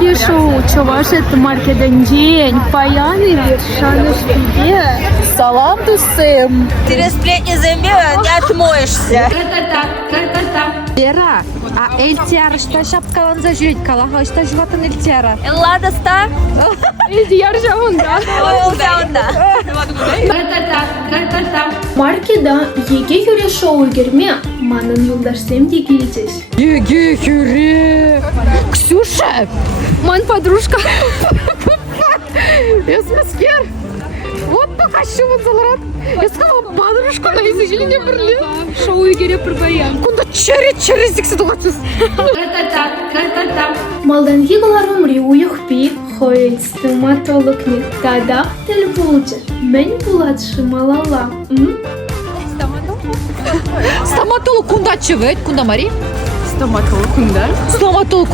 юрешоу чувашет маркеден день паяны вершаны шпиге. Салам дустым. Через сплетни земли не отмоешься. Вера, а эльтер что шапкаланза жить, калаха что жватын эльтера. Ладоста. Эльдияр жауында. Маркеда еге юрешоу герме манын юлдаштем дегилдеш. Еге хюре. Ксюша. Ман подружка. Эсмескер. Вот пока что вот залрат. Я сказала, подружка на изучение берлин. Шоу егере пырбаян. Кунда через дикси дугачус. Малдан гигаларым риуюхпи хойл стоматологни. Тада тел булчер. Мен буладшы малала. Стоматолог кунда чевет, кунда мари. Стоматолог кунда. Стоматолог